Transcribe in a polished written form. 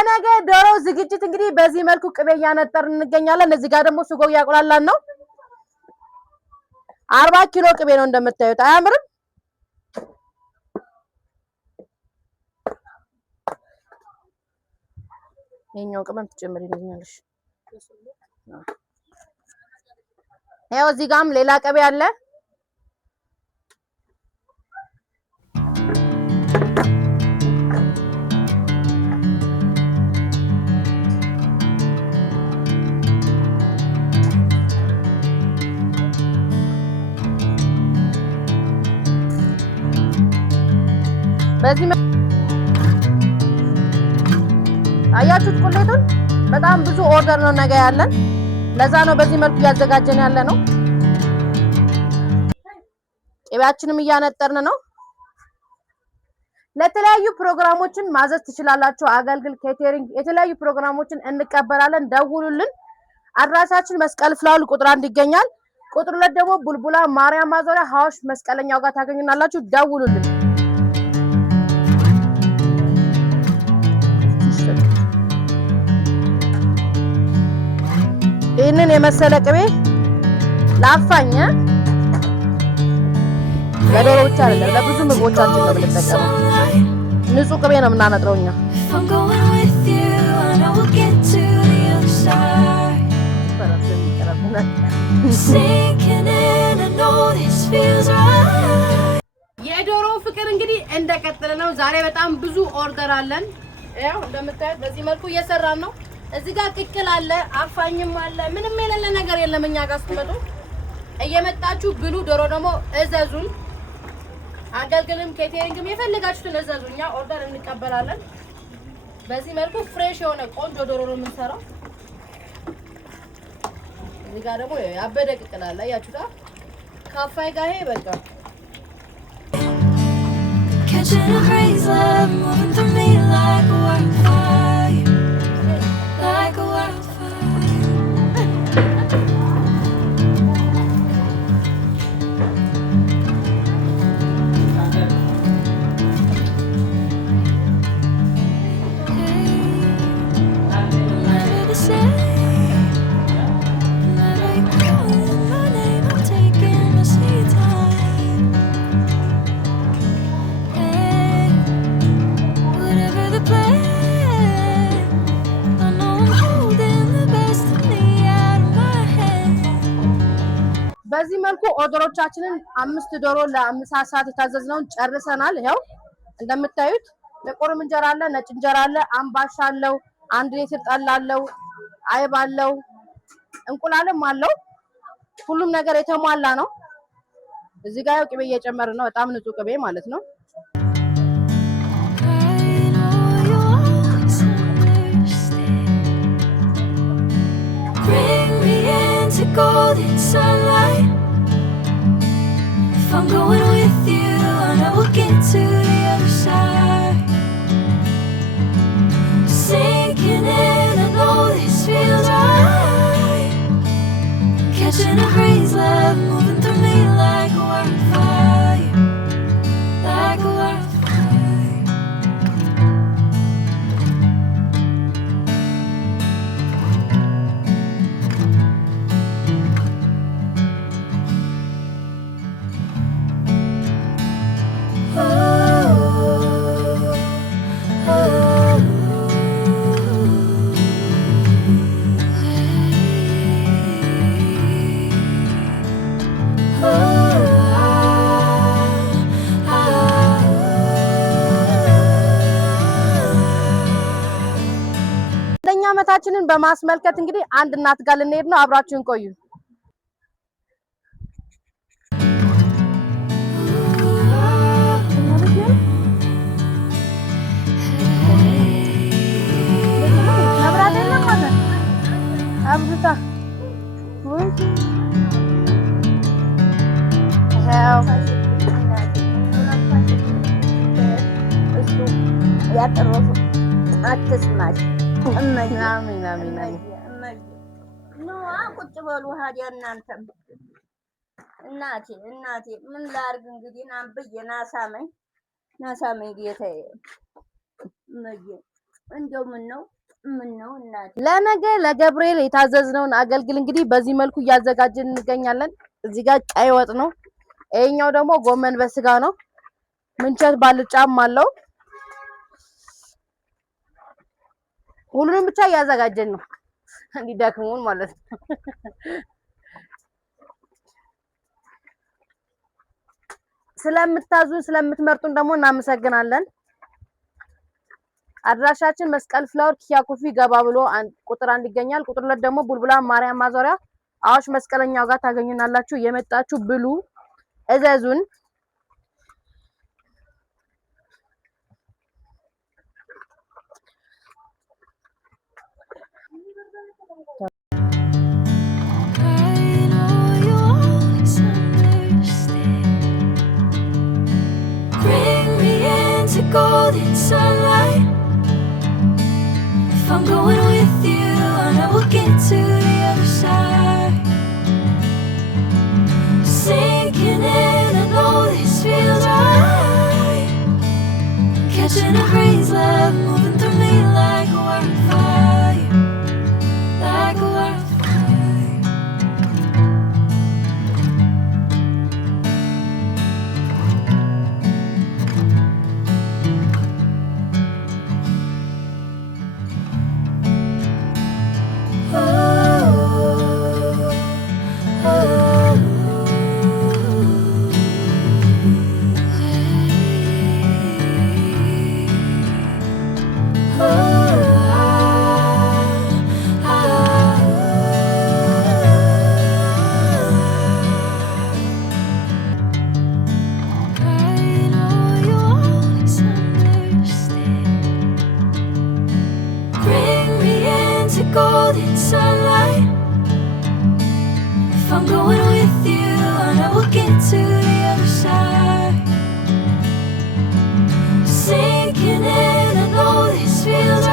ለነገ ዶሮ ዝግጅት እንግዲህ በዚህ መልኩ ቅቤ እያነጠርን እንገኛለን። እዚህ ጋር ደግሞ ስጎ እያቆላላን ነው። 40 ኪሎ ቅቤ ነው እንደምታዩት። አያምርም? የኛው ቅመም ትጨምሪልኛለሽ። ያው እዚህ ጋርም ሌላ ቅቤ አለ። በዚህ አያችሁት ቁሌቱን? በጣም ብዙ ኦርደር ነው ነገ ያለን። ለዛ ነው በዚህ መልኩ እያዘጋጀን ያለ ነው። ቅቤያችንም እያነጠርን ነው። ለተለያዩ ፕሮግራሞችን ማዘዝ ትችላላችሁ። አገልግል ኬተሪንግ የተለያዩ ፕሮግራሞችን እንቀበላለን። ደውሉልን። አድራሻችን መስቀል ፍላውል ቁጥር 1 ይገኛል። ቁጥር 2 ደግሞ ቡልቡላ ማርያም ማዞሪያ ሐዋሽ መስቀለኛው ጋር ታገኙናላችሁ። ደውሉልን። ይህንን የመሰለ ቅቤ ላፋኝ ለዶሮ ብቻ አይደለም ለብዙ ምግቦቻችን ነው የምንጠቀመው። ንጹህ ቅቤ ነው የምናነጥረው እኛ። የዶሮ ፍቅር እንግዲህ እንደቀጠለ ነው። ዛሬ በጣም ብዙ ኦርደር አለን። ያው እንደምታዩት በዚህ መልኩ እየሰራን ነው። እዚህ ጋር ቅቅል አለ፣ አፋኝም አለ። ምንም የሌለ ነገር የለም። እኛ ጋር ስትመጡ እየመጣችሁ ብሉ። ዶሮ ደግሞ እዘዙን። አገልግልም ኬተሪንግም የፈለጋችሁትን እዘዙ። እኛ ኦርደር እንቀበላለን። በዚህ መልኩ ፍሬሽ የሆነ ቆንጆ ዶሮ ነው የምንሰራው። እዚህ ጋር ደግሞ ያበደ ቅቅል አለ። አያችሁታ? ካፋይ ጋር ይሄ በቃ catching a crazy love moving through me like a wildfire, like a wildfire. Never the same. Never you calling my name. I'm taking my sweet time. Whatever the plan, I know I'm holding the best of me out of my hand. በዚህ መልኩ ኦርደሮቻችንን 5 ዶሮ ለምሳ ሰዓት የታዘዝነውን ጨርሰናል። ይሄው እንደምታዩት ጥቁርም እንጀራ አለ፣ ነጭ እንጀራ አለ፣ አምባሻ አለው፣ 1 ሊትር ጠላ አለው፣ አይብ አለው፣ እንቁላልም አለው። ሁሉም ነገር የተሟላ ነው። እዚህ ጋር ቅቤ እየጨመርን ነው። በጣም ንጹህ ቅቤ ማለት ነው። Golden sunlight. If I'm going with you, I know we'll get to the other side. Sinking in, I know this feels right. Catching a crazy love moving through me like a wildfire, like a wildfire. ዓመታችንን በማስመልከት እንግዲህ አንድ እናት ጋር ልንሄድ ነው። አብራችሁን ቆዩ። አብዱታ ያጠሮፉ አትስማሽ አሜን አሜን ነው። ቁጭ በሉ ሀዲያ እናንተም እናቴ ምን ላድርግ እንግዲህ ናብዬ ናሳመኝ ጌታዬ እንደው ምን ነው እናቴ ለነገ ለገብርኤል የታዘዝነውን አገልግል እንግዲህ በዚህ መልኩ እያዘጋጀን እንገኛለን። እዚህ ጋር ቀይ ወጥ ነው። ይሄኛው ደግሞ ጎመን በስጋ ነው። ምንቸት ባልጫም አለው። ሁሉንም ብቻ እያዘጋጀን ነው እንዲደክሙን ማለት ነው። ስለምታዙን ስለምትመርጡን ደግሞ እናመሰግናለን። አድራሻችን መስቀል ፍላወር ኪያ ኮፊ ገባ ብሎ ቁጥር 1 ይገኛል። ቁጥር 2 ደግሞ ቡልቡላ ማርያም ማዞሪያ አዋሽ መስቀለኛው ጋር ታገኙናላችሁ። የመጣችሁ ብሉ፣ እዘዙን። Golden sunlight. If I'm going with you, I know we'll get to the other side. Sinking in, I know this feels right. Catching a breeze, love moving through me like a wildfire, like a wildfire. Golden sunlight. If I'm going with you, I know we'll get to the other side. Sinking in, I know this feels